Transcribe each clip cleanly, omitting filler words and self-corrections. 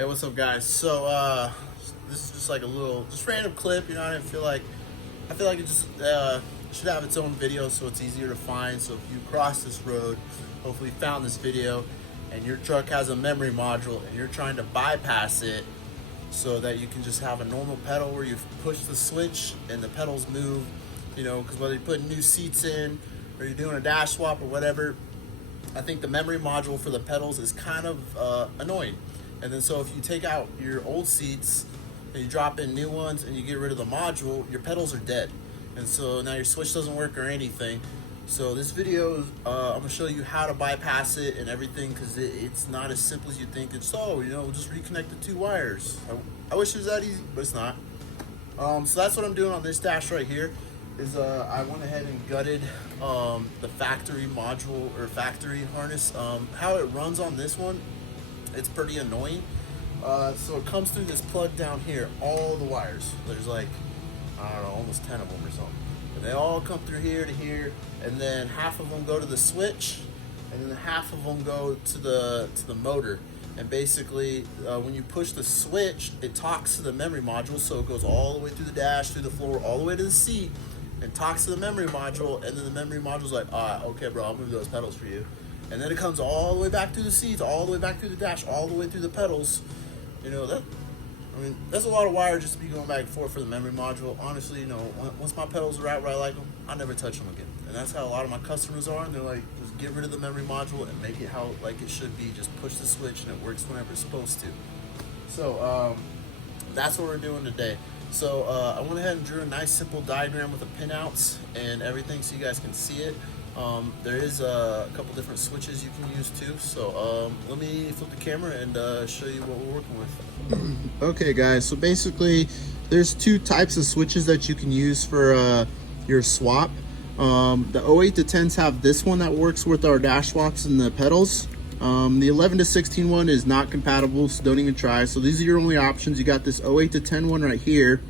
Hey, what's up, guys? So, this is just like a little, just random clip. You know, I feel like it just should have its own video so it's easier to find. So if you cross this road, hopefully you found this video, and your truck has a memory module and you're trying to bypass it so that you can just have a normal pedal where you push the switch and the pedals move. You know, because whether you're putting new seats in or you're doing a dash swap or whatever, I think the memory module for the pedals is kind of annoying. And then so if you take out your old seats and you drop in new ones and you get rid of the module, your pedals are dead. And so now your switch doesn't work or anything. So this video, I'm gonna show you how to bypass it and everything, because it's not as simple as you think. It's, oh, you know, we'll just reconnect the two wires. I wish it was that easy, but it's not. So that's what I'm doing on this dash right here. Is I went ahead and gutted the factory module or factory harness. How it runs on this one, it's pretty annoying. So it comes through this plug down here, all the wires. There's like, I don't know, almost 10 of them or something. And they all come through here to here, and then half of them go to the switch, and then half of them go to the motor. And basically, when you push the switch, it talks to the memory module, so it goes all the way through the dash, through the floor, all the way to the seat, and talks to the memory module, and then the memory module's like, okay, bro, I'll move those pedals for you. And then it comes all the way back through the seats, all the way back through the dash, all the way through the pedals. You know, that's a lot of wire just to be going back and forth for the memory module. Honestly, you know, once my pedals are out where I like them, I never touch them again. And that's how a lot of my customers are. And they're like, just get rid of the memory module and make it how like it should be. Just push the switch and it works whenever it's supposed to. So that's what we're doing today. So I went ahead and drew a nice simple diagram with the pinouts and everything so you guys can see it. There is a couple different switches you can use too. So let me flip the camera and show you what we're working with. Okay, guys, so basically there's two types of switches that you can use for your swap. The 08 to 10s have this one that works with our dash swaps and the pedals. The 11 to 16 one is not compatible, so don't even try. So these are your only options. You got this 08 to 10 one right here,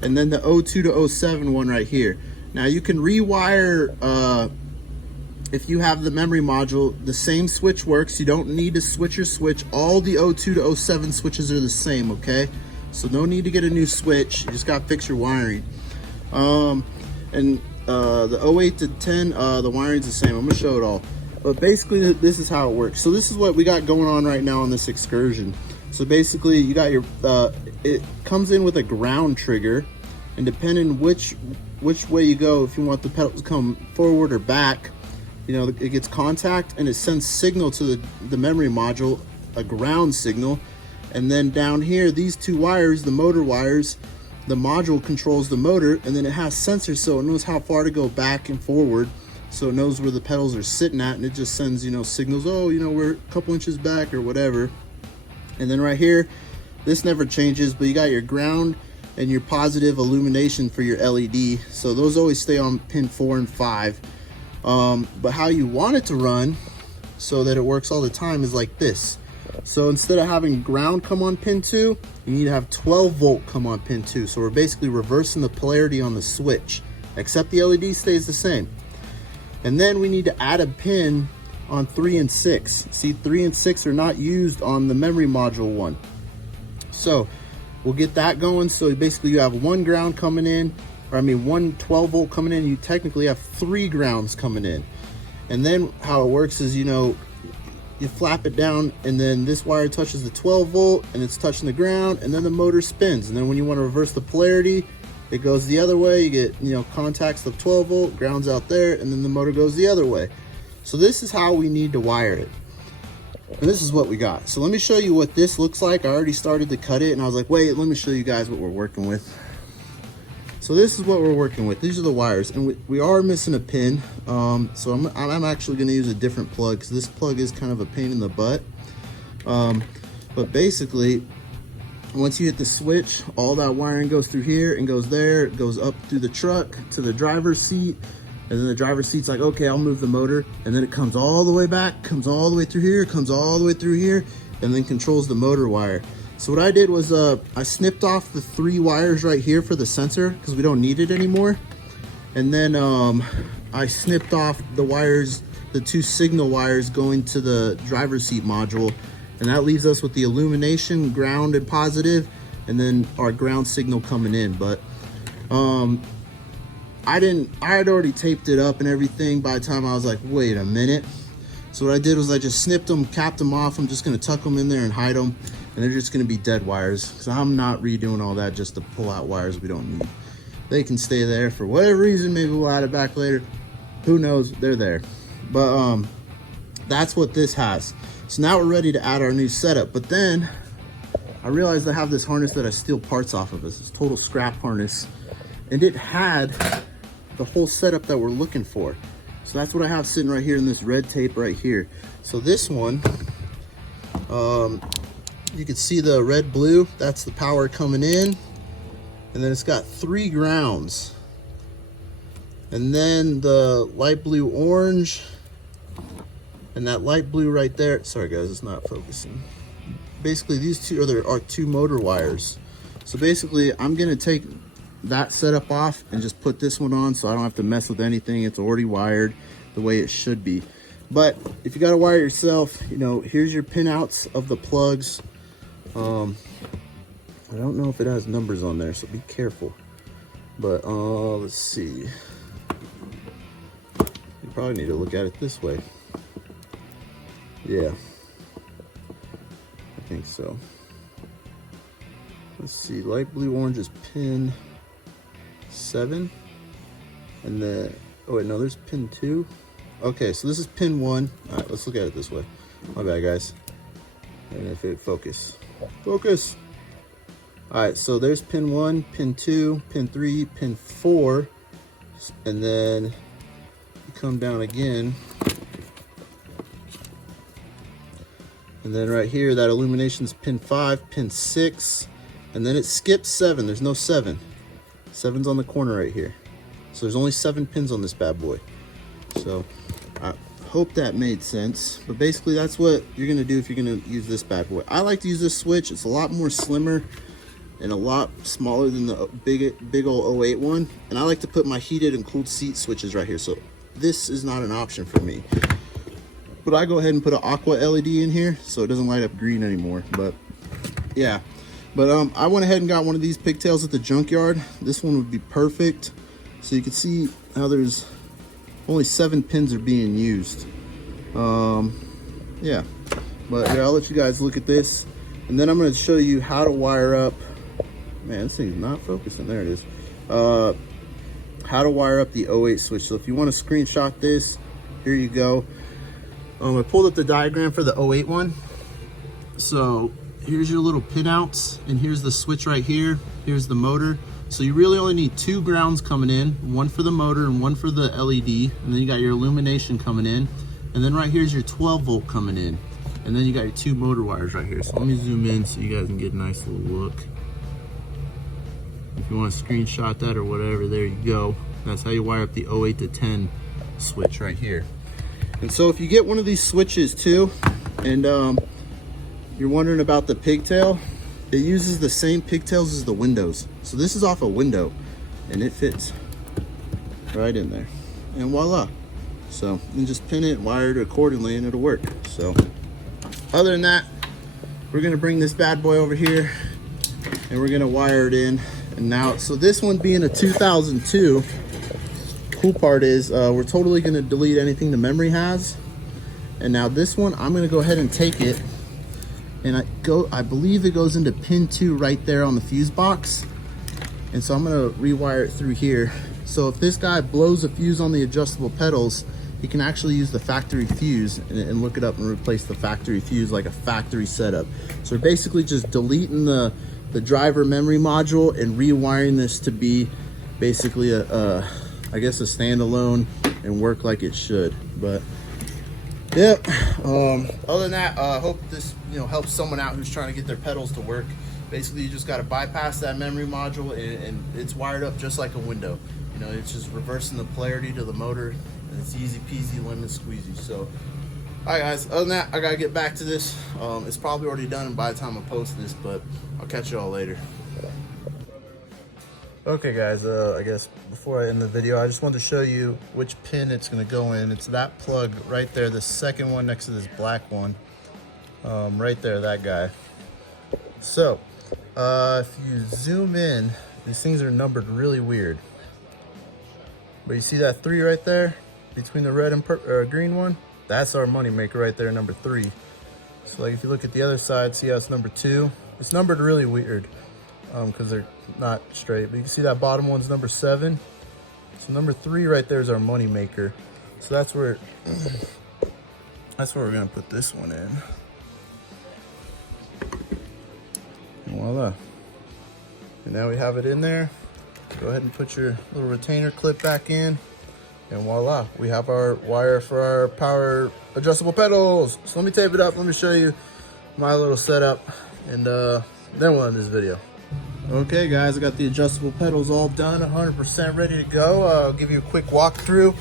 and then the 02 to 07 one right here. Now you can rewire, if you have the memory module, the same switch works. You don't need to switch your switch. All the 02 to 07 switches are the same, okay? So no need to get a new switch. You just got to fix your wiring. The 08 to 10, the wiring's the same. I'm gonna show it all. But basically this is how it works. So this is what we got going on right now on this excursion. So basically you got your, it comes in with a ground trigger, and depending which way you go, if you want the pedals to come forward or back, you know, it gets contact and it sends signal to the memory module, a ground signal. And then down here, these two wires, the motor wires, the module controls the motor, and then it has sensors so it knows how far to go back and forward. So it knows where the pedals are sitting at, and it just sends, you know, signals, oh, you know, we're a couple inches back or whatever. And then right here, this never changes, but you got your ground and your positive illumination for your LED. So those always stay on pin 4 and 5. But how you want it to run so that it works all the time is like this. So instead of having ground come on pin 2, you need to have 12 volt come on pin 2. So we're basically reversing the polarity on the switch, except the LED stays the same. And then we need to add a pin on 3 and 6. See, 3 and 6 are not used on the memory module one. So we'll get that going. So basically you have one ground coming in, or I mean one 12 volt coming in. You technically have 3 grounds coming in. And then how it works is, you know, you flap it down, and then this wire touches the 12 volt and it's touching the ground, and then the motor spins. And then when you want to reverse the polarity, it goes the other way. You get, you know, contacts of 12 volt, grounds out there, and then the motor goes the other way. So this is how we need to wire it. And this is what we got. So let me show you what this looks like. I already started to cut it, and I was like, wait, let me show you guys what we're working with. So this is what we're working with. These are the wires, and we are missing a pin. So I'm actually gonna use a different plug, because this plug is kind of a pain in the butt. But basically, once you hit the switch, all that wiring goes through here and goes there. It goes up through the truck to the driver's seat. And then the driver's seat's like, okay, I'll move the motor. And then it comes all the way back, comes all the way through here, comes all the way through here, and then controls the motor wire. So what I did was I snipped off the 3 wires right here for the sensor, because we don't need it anymore. And then I snipped off the wires, the 2 signal wires going to the driver's seat module, And that leaves us with the illumination, ground and positive, and then our ground signal coming in. But I had already taped it up and everything by the time I was like, wait a minute. So what I did was I just snipped them, capped them off. I'm just gonna tuck them in there and hide them. And they're just gonna be dead wires, because I'm not redoing all that just to pull out wires we don't need. They can stay there for whatever reason. Maybe we'll add it back later. Who knows? They're there. But that's what this has. So now we're ready to add our new setup. But then I realized I have this harness that I steal parts off of. It's total scrap harness. And it had the whole setup that we're looking for. So that's what I have sitting right here in this red tape right here. So this one, you can see the red blue, that's the power coming in. And then it's got 3 grounds. And then the light blue orange, and that light blue right there. Sorry guys, it's not focusing. Basically these two are 2 motor wires. So basically I'm gonna take that setup off and just put this one on, so I don't have to mess with anything. It's already wired the way it should be. But if you got to wire yourself, you know, here's your pinouts of the plugs. I don't know if it has numbers on there, so be careful. But let's see. You probably need to look at it this way. Yeah, I think so. Let's see, light blue orange is pin 7, and then, oh wait, no, there's pin 2. Okay, so this is pin 1. All right, let's look at it this way. My bad, guys. And if it focus. All right, so there's pin 1, pin 2, pin 3, pin 4, and then you come down again. And then right here, that illumination's pin 5, pin 6, and then it skips 7. There's no 7. 7's on the corner right here. So there's only 7 pins on this bad boy. So I hope that made sense. But basically that's what you're gonna do if you're gonna use this bad boy. I like to use this switch. It's a lot more slimmer and a lot smaller than the big old 08 one. And I like to put my heated and cooled seat switches right here. So this is not an option for me. But I go ahead and put an aqua LED in here so it doesn't light up green anymore. But yeah. But I went ahead and got one of these pigtails at the junkyard. This one would be perfect. So you can see how there's only 7 pins are being used. Yeah, but here, I'll let you guys look at this. And then I'm gonna show you how to wire up, man, this thing's not focusing, there it is. How to wire up the 08 switch. So if you wanna screenshot this, here you go. I pulled up the diagram for the 08 one. So here's your little pinouts, and here's the switch right here. Here's the motor. So you really only need 2 grounds coming in, one for the motor and one for the LED. And then you got your illumination coming in. And then right here's your 12 volt coming in. And then you got your 2 motor wires right here. So let me zoom in so you guys can get a nice little look. If you want to screenshot that or whatever, there you go. That's how you wire up the 08 to 10 switch right here. And so if you get one of these switches too, and you're wondering about the pigtail, it uses the same pigtails as the windows. So this is off a window and it fits right in there. And voila. So you just pin it, wire it accordingly, and it'll work. So other than that, we're gonna bring this bad boy over here and we're gonna wire it in. And now, so this one being a 2002, cool part is we're totally gonna delete anything the memory has. And now this one, I'm gonna go ahead and take it, and I believe it goes into pin 2 right there on the fuse box. And so I'm gonna rewire it through here. So if this guy blows a fuse on the adjustable pedals, you can actually use the factory fuse and look it up and replace the factory fuse like a factory setup. So we're basically just deleting the driver memory module and rewiring this to be basically I guess a standalone and work like it should. But yep, other than that, I hope this helps someone out who's trying to get their pedals to work. Basically, you just got to bypass that memory module, and it's wired up just like a window. It's just reversing the polarity to the motor, and it's easy peasy lemon squeezy. So, all right, guys. Other than that, I gotta get back to this. It's probably already done by the time I post this, but I'll catch you all later. Okay, guys. I guess before I end the video, I just wanted to show you which pin it's gonna go in. It's that plug right there, the second one next to this black one. Right there, that guy. So if you zoom in, these things are numbered really weird. But you see that 3 right there between the red and green one? That's our money maker right there, number 3. So like if you look at the other side, see how it's number 2? It's numbered really weird because they're not straight. But you can see that bottom one's number 7. So number 3 right there is our money maker. So that's where we're gonna put this one in. And voila. And now we have it in there. Go ahead and put your little retainer clip back in. And voila, we have our wire for our power adjustable pedals. So let me tape it up. Let me show you my little setup. And then we'll end this video. Okay guys, I got the adjustable pedals all done, 100% ready to go. I'll give you a quick walkthrough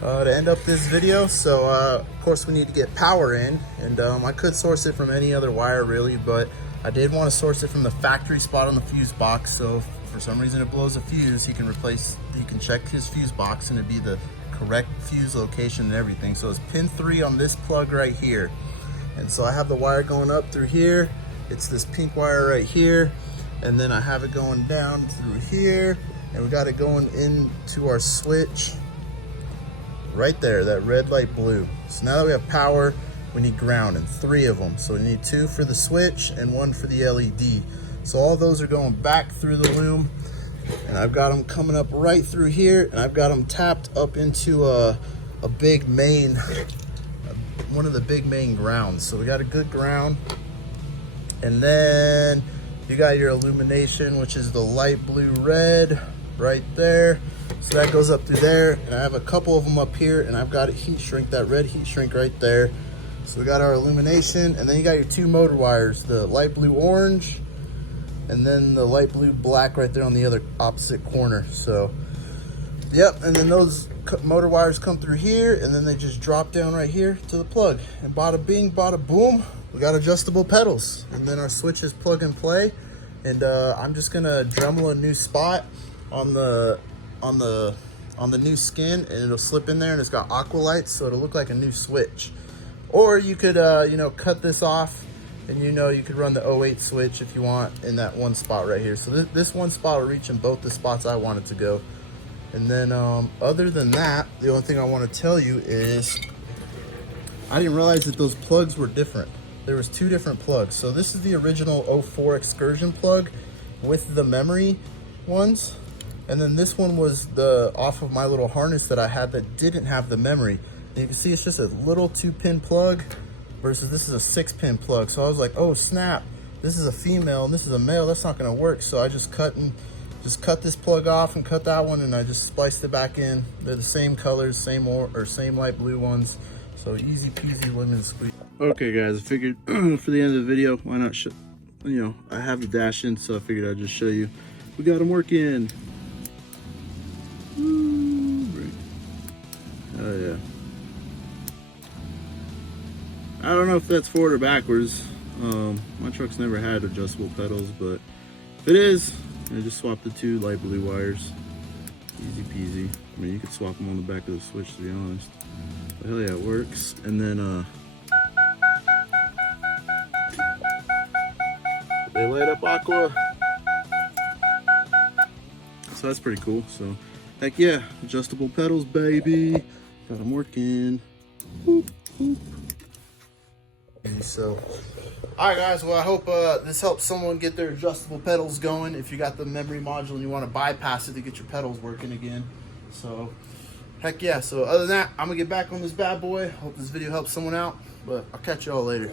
to end up this video. So of course we need to get power in, and I could source it from any other wire really, but I did want to source it from the factory spot on the fuse box. So if for some reason it blows a fuse, he can check his fuse box and it'd be the correct fuse location and everything. So it's pin 3 on this plug right here. And so I have the wire going up through here. It's this pink wire right here. And then I have it going down through here. And we got it going into our switch right there, that red, light, blue. So now that we have power, we need ground, and 3 of them. So we need 2 for the switch and 1 for the LED. So all those are going back through the loom, and I've got them coming up right through here, and I've got them tapped up into a big main, one of the big main grounds. So we got a good ground, and then you got your illumination, which is the light blue red right there. So that goes up through there, and I have a couple of them up here, and I've got it heat shrink, that red heat shrink right there. So we got our illumination, and then you got your 2 motor wires, the light blue orange, and then the light blue black right there on the other opposite corner. So, yep, and then those motor wires come through here, and then they just drop down right here to the plug. And bada bing, bada boom, we got adjustable pedals. And then our switch is plug and play. And I'm just gonna Dremel a new spot on the new skin, and it'll slip in there, and it's got aqua lights, so it'll look like a new switch. Or you could, you know, cut this off, and you could run the 08 switch if you want in that one spot right here. So this one spot will reach in both the spots I want it to go. And then other than that, the only thing I want to tell you is I didn't realize that those plugs were different. There was 2 different plugs. So this is the original 04 excursion plug with the memory ones. And then this one was the off of my little harness that I had that didn't have the memory. And you can see it's just a little 2-pin plug versus this is a 6-pin plug. So I was like, oh snap, this is a female and this is a male, that's not gonna work. So I just cut this plug off and cut that one, and I just spliced it back in. They're the same colors, same light blue ones. So easy peasy lemon squeeze. Okay guys, I figured for the end of the video, why not I have the dash in, so I figured I'd just show you. We got them working. Oh yeah. I don't know if that's forward or backwards. My truck's never had adjustable pedals, but if it is, I just swap the 2 light blue wires. Easy peasy. I mean, you could swap them on the back of the switch, to be honest. But hell yeah, it works. And then they light up aqua. So that's pretty cool. So heck yeah, adjustable pedals, baby. Got them working. Boop, boop. So, all right guys, well I hope this helps someone get their adjustable pedals going. If you got the memory module and you want to bypass it to get your pedals working again. So heck yeah. So other than that, I'm gonna get back on this bad boy. Hope this video helps someone out, but I'll catch y'all later.